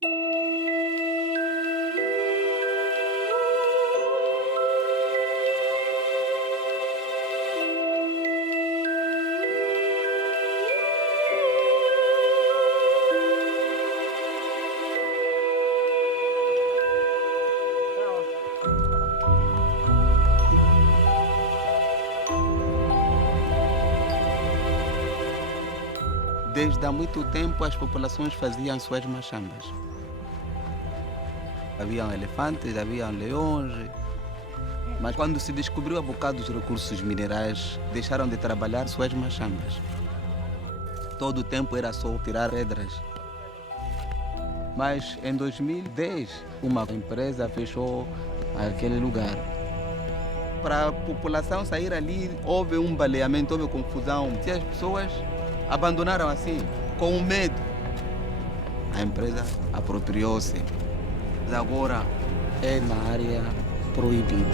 Desde há muito tempo as populações faziam suas machambas. Haviam elefantes, haviam leões, mas quando se descobriu a bocado dos recursos minerais, deixaram de trabalhar suas machambas. Todo o tempo era só tirar pedras. Mas em 2010, uma empresa fechou aquele lugar. Para a população sair ali, houve um baleamento, houve confusão. E as pessoas abandonaram assim, com medo. A empresa apropriou-se. Agora é na área proibida.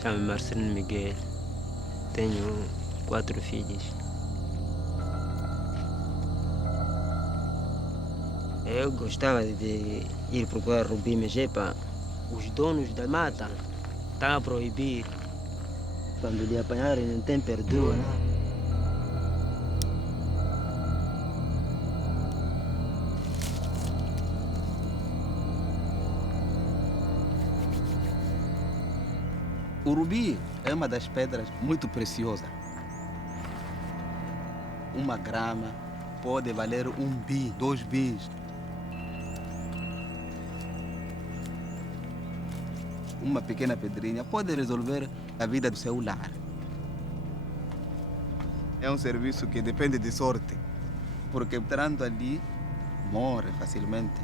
Chamo-me Marcelino Miguel, tenho 4 filhos. Eu gostava de ir procurar rubi, mas os donos da mata estão a proibir. Quando lhe apanharem não tem perdoa, não. O rubi é uma das pedras muito preciosas. 1 grama pode valer 1 bi, 2 bis. Uma pequena pedrinha pode resolver a vida do seu lar. É um serviço que depende de sorte, porque entrando ali, morre facilmente.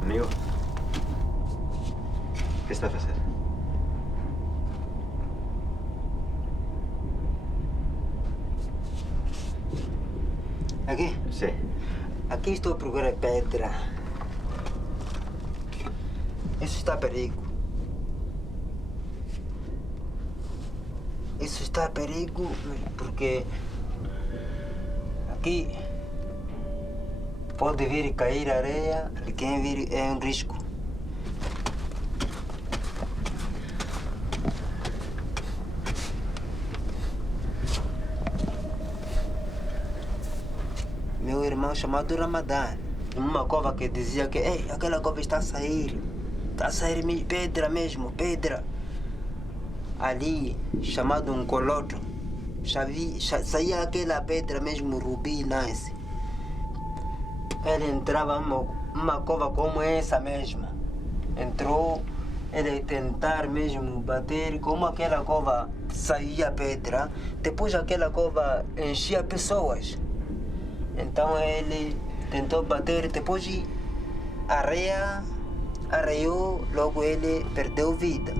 Amigo, o que está a fazer? Aqui? Sim. Aqui estou a procurar pedra. Isso está a perigo. Isso está a perigo porque aqui pode vir e cair areia e quem vir é um risco. Meu irmão chamado Ramadã, numa cova que dizia que ei, aquela cova está a sair pedra mesmo, pedra. Ali, chamado um coloto, saía aquela pedra mesmo, rubi, nice. Ele entrava numa cova como essa mesmo. Entrou, ele tentar mesmo bater, como aquela cova saía pedra, depois aquela cova enchia pessoas. Então ele tentou bater, depois arreou, logo ele perdeu vida.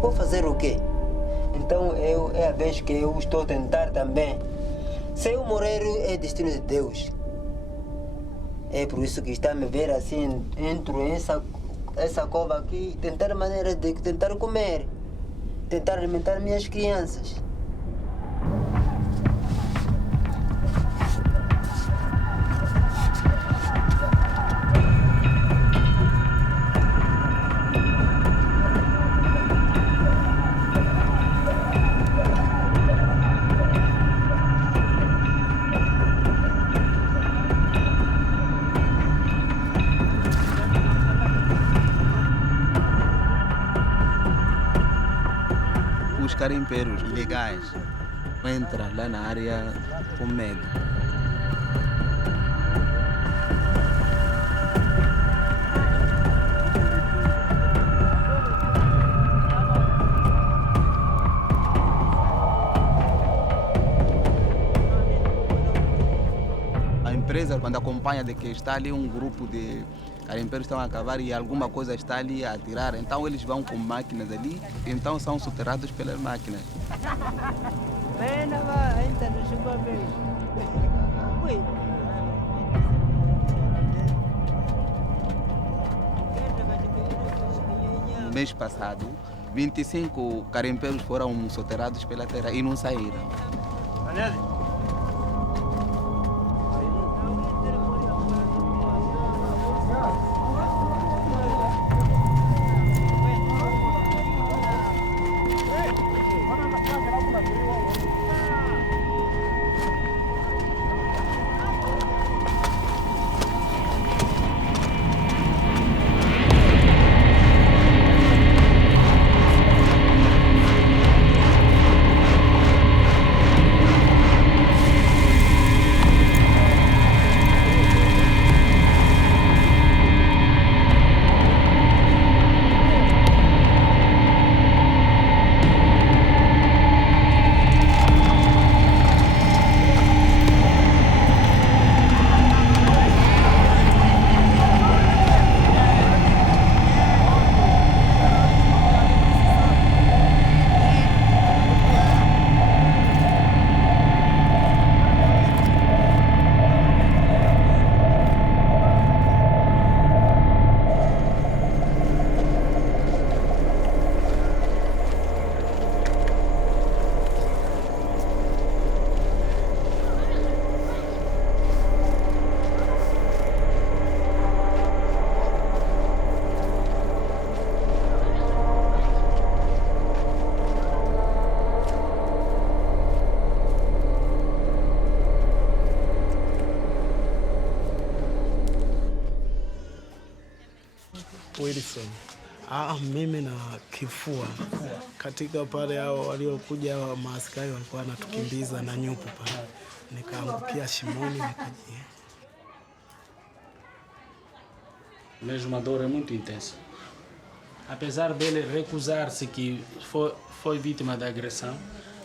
Vou fazer o quê? Então é a vez que eu estou a tentar também. Se eu morrer é destino de Deus. É por isso que está a me ver assim, entro essa cova aqui, tentar maneiras de tentar comer, tentar alimentar minhas crianças. garimpeiros ilegais entram lá na área com medo. A empresa, quando acompanha de que está ali um grupo de garimpeiros estão a cavar e alguma coisa está ali a atirar, então eles vão com máquinas ali, então são soterrados pelas máquinas. No mês passado, 25 garimpeiros foram soterrados pela terra e não saíram. Wilson. Mimi na kifua katika pale hao waliokuja maaskari walikuwa wanatukimbiza na nyupu pale, nikaangukia shimoni nikajia. Mesmo a dor é muito intensa. Apesar dele recusar-se que foi vítima da agressão,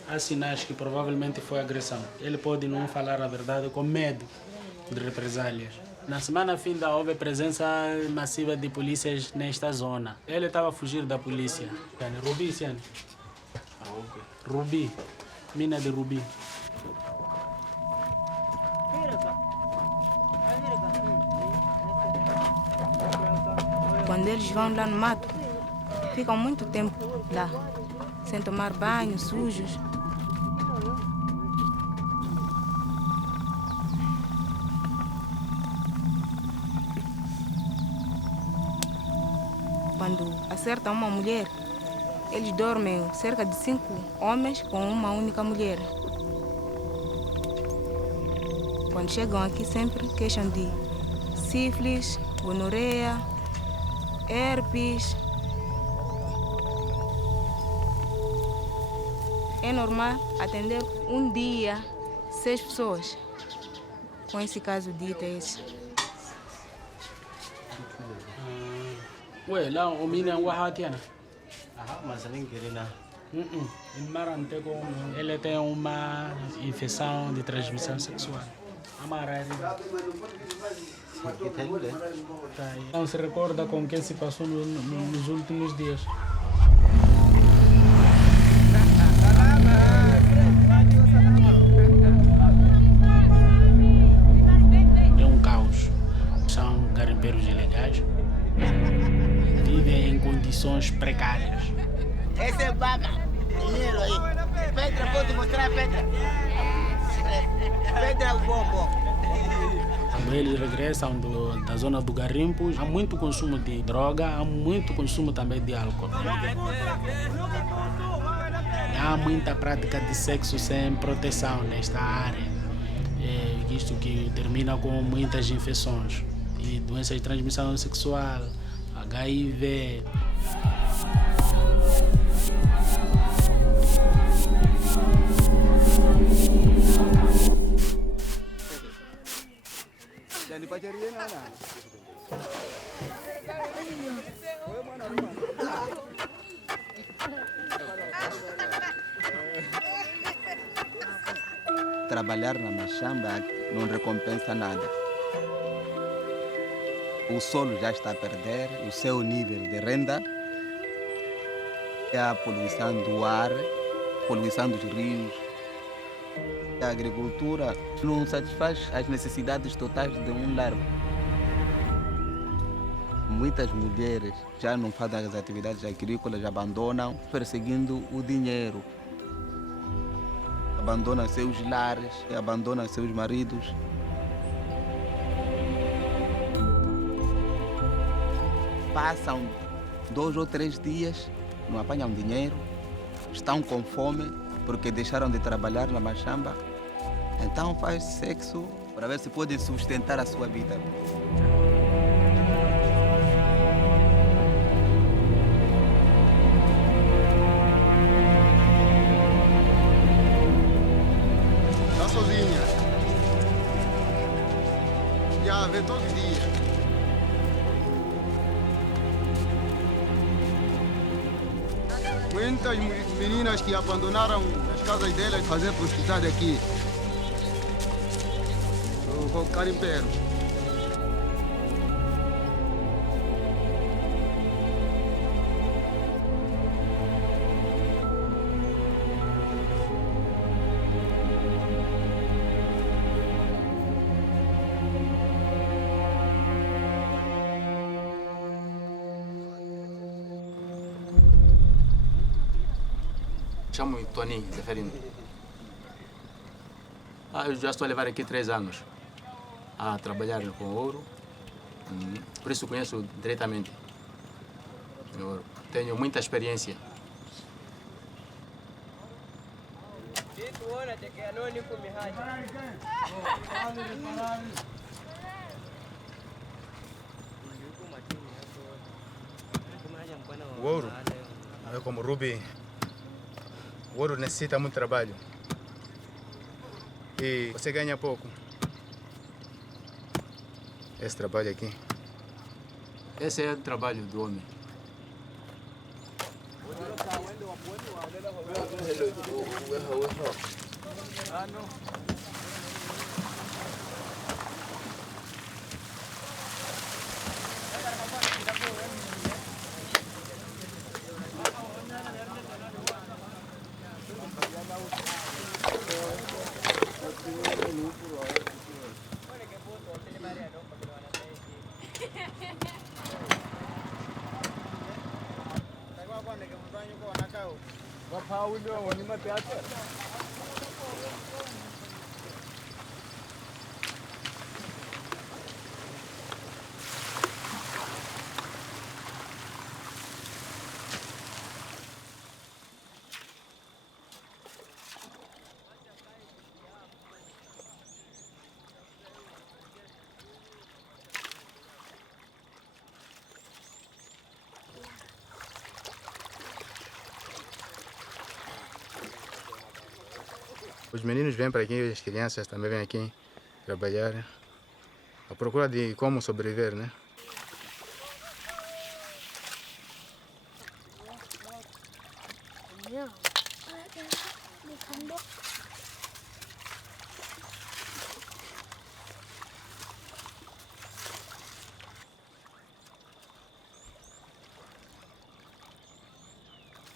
há sinais que provavelmente foi agressão. Ele pode não falar a verdade com medo de represálias. Na semana finda houve presença massiva de polícias nesta zona. Ele estava a fugir da polícia. Rubi, Siane. Rubi. Mina de Rubi. Quando eles vão lá no mato, ficam muito tempo lá, sem tomar banho, sujos. Quando acertam uma mulher, eles dormem cerca de 5 homens com uma única mulher. Quando chegam aqui sempre queixam de sífilis, gonorreia, herpes. É normal atender um dia 6 pessoas com esse caso de ITS. Ué, lá o menino é um wahatiana. Mas nem queria. Ele tem uma infecção de transmissão sexual. Não se recorda com quem se passou nos últimos dias. É um caos. São garimpeiros ilegais. Vivem em condições precárias. Esse é Baba, dinheiro aí. Pedra, pode mostrar a pedra. Pedra é o bom. Quando eles regressam da zona do garimpo, há muito consumo de droga, há muito consumo também de álcool. Há muita prática de sexo sem proteção nesta área, isto que termina com muitas infecções e doenças de transmissão sexual, HIV. Trabalhar na mashamba não recompensa nada. O solo já está a perder o seu nível de renda. A poluição do ar, poluição dos rios. A agricultura não satisfaz as necessidades totais de um lar. Muitas mulheres já não fazem as atividades agrícolas, abandonam, perseguindo o dinheiro. Abandonam seus lares, abandonam seus maridos. Passam 2 ou 3 dias, não apanham dinheiro, estão com fome porque deixaram de trabalhar na mashamba. Então faz sexo para ver se pode sustentar a sua vida. Está sozinha. Já vê todo dia. Muitas meninas que abandonaram as casas delas fazer prostituição aqui. O carimpeiro. Chamo-me Toninho Zeferino. Eu já estou a levar aqui 3 anos a trabalhar com ouro, por isso conheço diretamente o ouro. Tenho muita experiência. O ouro é como o Rubi. O ouro necessita muito trabalho. E você ganha pouco. Esse trabalho aqui. Esse é o trabalho do homem. Os meninos vêm para aqui, as crianças também vêm aqui trabalhar, à procura de como sobreviver, né?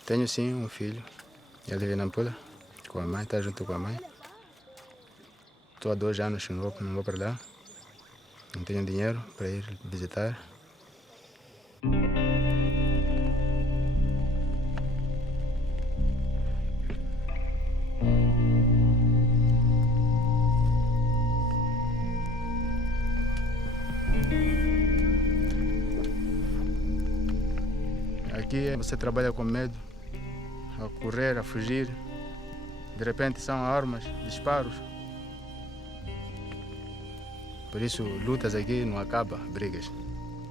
Tenho sim um filho, ele vive na Nampula. Com a mãe, está junto com a mãe. Estou há 2 anos que não vou para lá. Não tenho dinheiro para ir visitar. Aqui você trabalha com medo, a correr, a fugir. De repente são armas, disparos. Por isso, lutas aqui não acabam, brigas.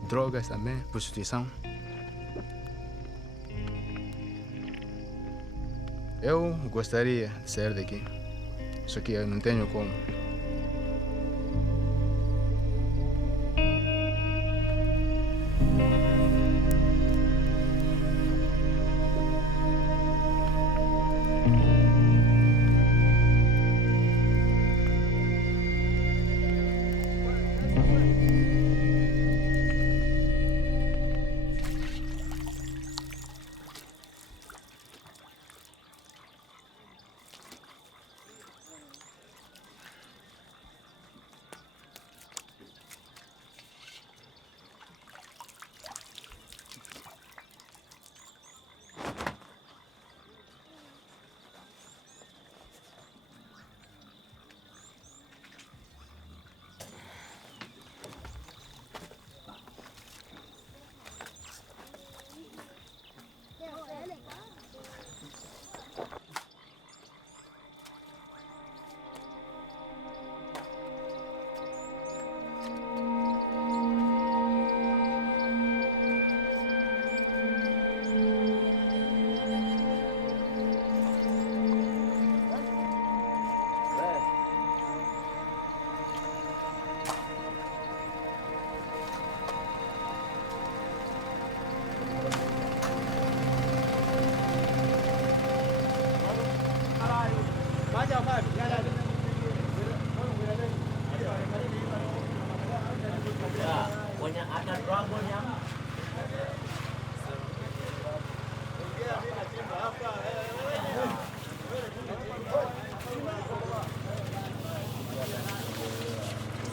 Drogas também, prostituição. Eu gostaria de sair daqui, só que eu não tenho como.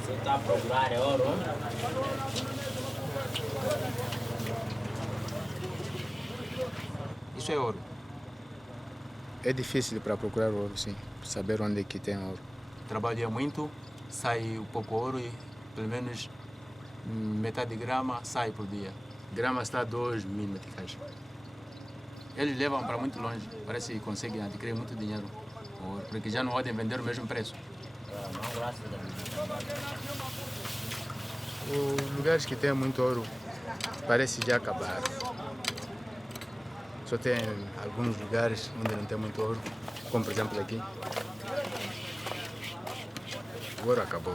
Você está a procurar ouro? Isso é ouro. É difícil para procurar ouro, sim. Saber onde é que tem ouro. Trabalha muito, sai um pouco ouro e pelo menos metade de grama sai por dia. Grama está a 2.000 meticais. Eles levam para muito longe, parece que conseguem adquirir muito dinheiro, porque já não podem vender o mesmo preço. Os lugares que tem muito ouro parece já acabaram. Só tem alguns lugares onde não tem muito ouro, como por exemplo aqui. O ouro acabou.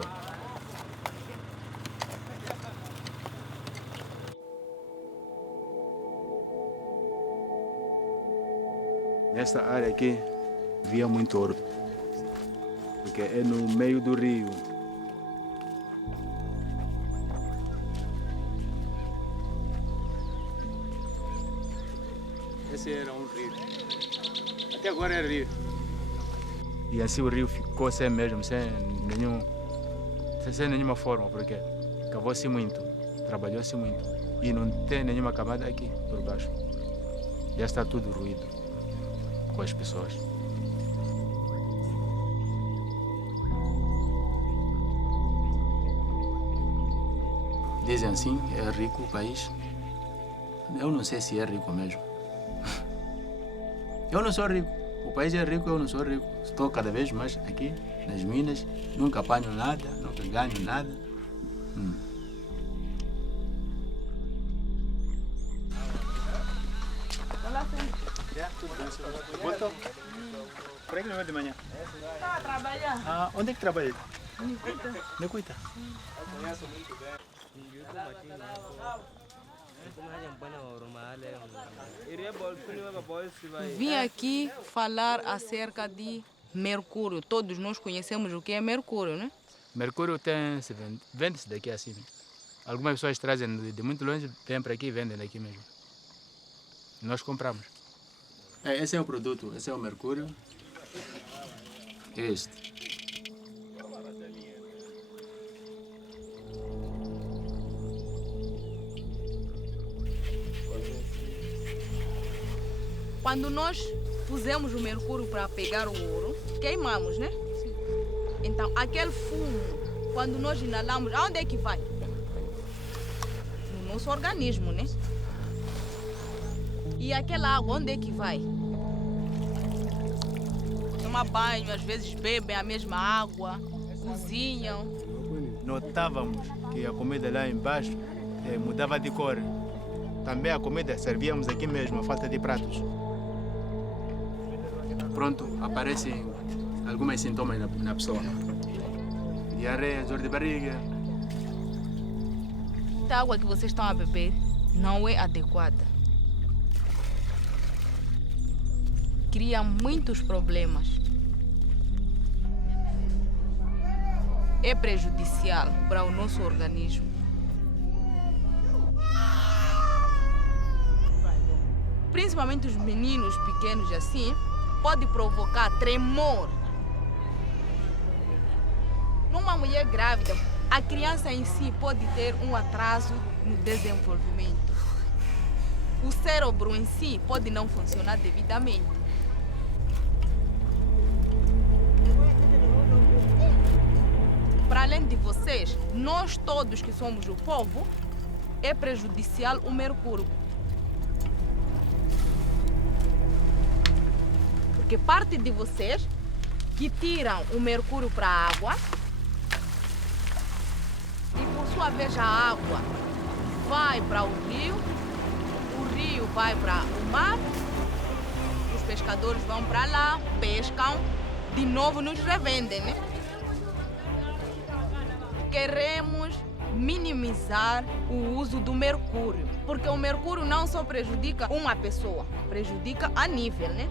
Nesta área aqui havia muito ouro, porque é no meio do rio. Esse era um rio. Até agora é rio. E assim o rio ficou sem mesmo, sem nenhuma forma, porque cavou-se muito, trabalhou-se muito. E não tem nenhuma camada aqui por baixo. Já está tudo ruído com as pessoas. Dizem assim, é rico o país. Eu não sei se é rico mesmo. Eu não sou rico. O país é rico, eu não sou rico. Estou cada vez mais aqui, nas minas. Nunca apanho nada, nunca ganho nada. Voltou? Por aí que não vai de manhã? Está a trabalhar. Ah, onde é que trabalha? No Cuita. Conheço muito bem. Vim aqui falar acerca de mercúrio. Todos nós conhecemos o que é mercúrio, né? Mercúrio vende-se daqui assim. Algumas pessoas trazem de muito longe, vêm para aqui e vendem daqui mesmo. Nós compramos. Esse é o produto, esse é o mercúrio. Este. Quando nós pusemos o mercúrio para pegar o ouro, queimamos, né? Então, aquele fumo, quando nós inalamos, aonde é que vai? No nosso organismo, né? E aquela água, onde é que vai? Tomar banho, às vezes bebem a mesma água, cozinham. Notávamos que a comida lá embaixo mudava de cor. Também a comida servíamos aqui mesmo, a falta de pratos. pronto, aparecem alguns sintomas na pessoa. Diarreia, dor de barriga. A água que vocês estão a beber não é adequada. Cria muitos problemas. É prejudicial para o nosso organismo. Principalmente os meninos pequenos assim, pode provocar tremor. Numa mulher grávida, a criança em si pode ter um atraso no desenvolvimento. O cérebro em si pode não funcionar devidamente. Para além de vocês, nós todos que somos o povo, é prejudicial o mercúrio. Porque parte de vocês que tiram o mercúrio para a água e por sua vez a água vai para o rio vai para o mar, os pescadores vão para lá, pescam, de novo nos revendem, né? Queremos minimizar o uso do mercúrio, porque o mercúrio não só prejudica uma pessoa, prejudica a nível, né?